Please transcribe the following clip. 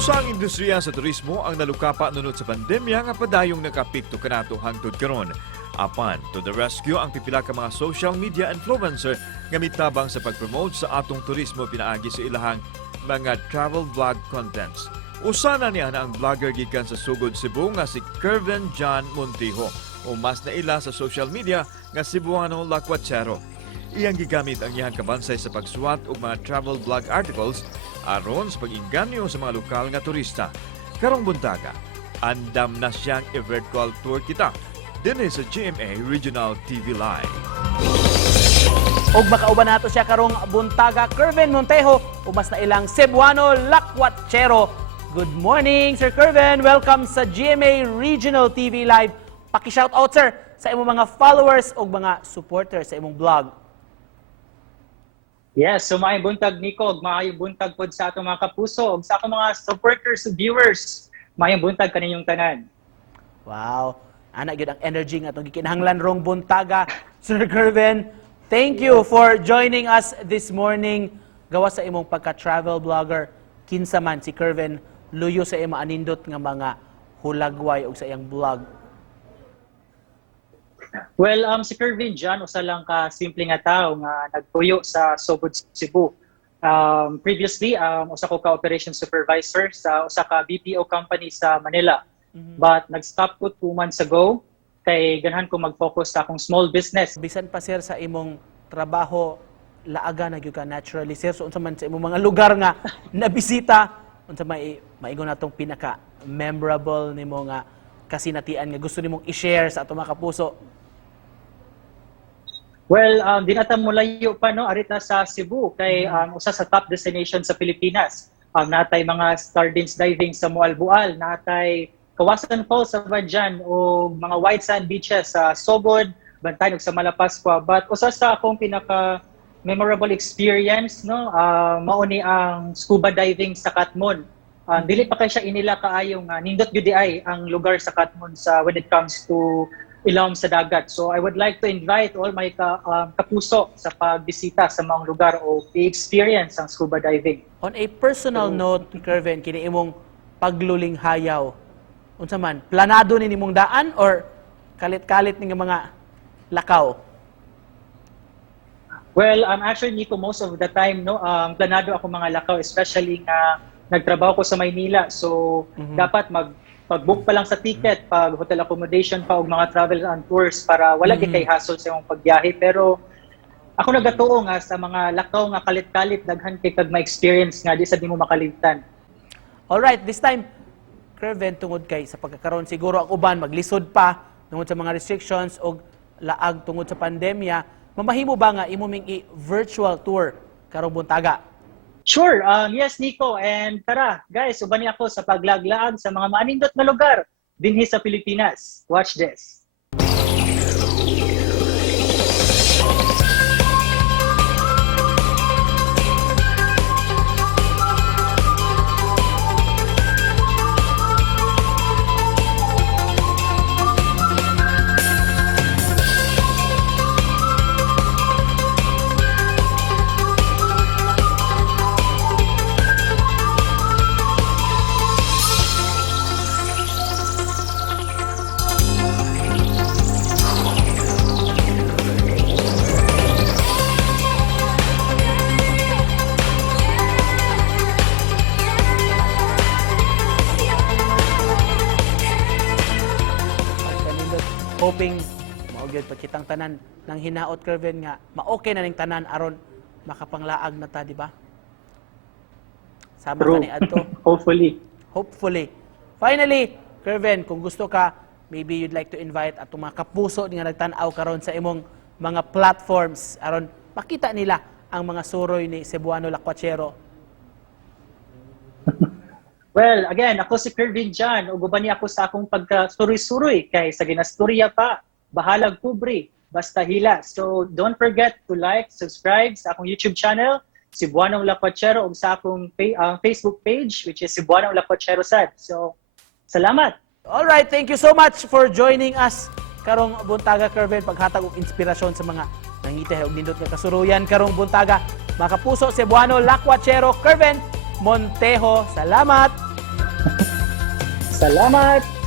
Usa ang industriya sa turismo ang nalukapa nunod sa pandemya nga padayong nakapikto kanato hangtod karon. Apan, to the rescue ang pipila ka mga social media influencer nga mitabang sa pagpromote sa atong turismo pinaagi sa ilahang mga travel vlog contents. Usa na niya na ang vlogger gikan sa Sugod, Cebu nga si Kervin John Montijo o mas naila sa social media nga Cebuano Lakwachero. Iyang gigamit ang iyang kabansay sa pagsuwat og mga travel vlog articles aron sa pag-inganyo sa mga lokal nga turista. Karong buntaga, andam na siyang i-virtual tour kita dinhi sa GMA Regional TV Live. Og makauban nato siya karong buntaga, Kervin Montijo ug mas na ilang Cebuano Lakwachero. Good morning, Sir Kervin. Welcome sa GMA Regional TV Live. Paki-shout out, sir, sa imong mga followers o mga supporters sa imong vlog. Yes, so maayong buntag Nico, maayong buntag pod sa atong mga kapuso, ug sa akong mga supporters ug viewers. Maayong buntag kaninyong tanan. Wow. Ana gyud ang energy nga atong gikinahanglan rong buntaga, Sir Kervin. Thank you for joining us this morning. Gawa sa imong pagka-travel vlogger, kinsa man si Kervin, luyo sa imong anindot nga mga hulagway og sa iyang vlog. Well, si Kervin John, usa lang ka simple nga tao nga nagpuyo sa Sugod, Cebu. Previously, usa ko ka operation supervisor sa usa ka BPO company sa Manila. But nag-stop ko 2 months ago kay ganahan ko mag-focus sa akong small business. Bisan pa, sir, sa imong trabaho, laaga na gyud ka naturally, sir. So unsa man sa imong mga lugar nga nabisita, unsa maigon natong pinaka memorable nimo nga kasinatian nga gusto nimong i-share sa atong mga kapuso? Well, di na ta mulayo pa no arita sa Cebu kay usa sa top destination sa Pilipinas. Natay mga sardines diving sa Mualbual, natay Kawasan Falls sa Badjan o mga white sand beaches sa Sogod, Bantay ug sa Malapascua. But usa sa akong pinaka memorable experience no mao ni ang scuba diving sa Katmon. Dili pa kay siya inila kaayo nga nindot gyud ay ang lugar sa Katmon sa when it comes to ilawom sa dagat. So I would like to invite all my kapuso sa pagbisita sa mga lugar o i-experience ang scuba diving. On a personal note, Kervin, kini imong pagluling hayaw, unsa man, planado ni nimong daan or kalit-kalit ning mga lakaw? Well, actually Nico, most of the time no planado ako mga lakaw, especially nga nagtrabaho ko sa Maynila. So dapat pag-book pa lang sa ticket, pag hotel accommodation pa og mga travel and tours para wala kay hassle sa imong pagbiyahe. Pero ako nagatuo nga sa mga lakaw nga kalit-kalit daghan kay kag ma-experience nga di sa di mo makalimtan. All right, this time, Kervin, tungod kay sa pagkakaroon siguro ang uban maglisod pa tungod sa mga restrictions o laag tungod sa pandemya, mamahimo ba nga imo ming i-virtual tour karong buntaga? Sure, yes Nico, and tara guys, ubani ako sa paglaglaag sa mga maanindot na lugar dinhi sa Pilipinas. Watch this. Hoping maugid pagkitang tanan ng hinaot, Kervin, nga ma-okay na ning tanan aron makapanglaag na ta, di ba? Sama True. ka ni adto. Hopefully. Finally, Kervin, kung gusto ka, maybe you'd like to invite atong mga kapuso nga nagtan-aw karon sa imong mga platforms aron makita nila ang mga suroy ni Cebuano Lakwachero. Well, again, ako si Kervin John. Ugubani ako sa akong pagka-suroy-suroy kay sa ginasturya pa, bahalag kubre, basta hila. So don't forget to like, subscribe sa akong YouTube channel, Cebuano Lakwachero, ug sa akong Facebook page, which is Cebuano Lakwachero Sad. So, salamat! All right, thank you so much for joining us karong buntaga, Kervin, paghatag og inspirasyon sa mga nangitay og nindot nga kasuruyan karong buntaga. Mga kapuso, Cebuano Lakwachero, Kervin Montijo, salamat! Salamat!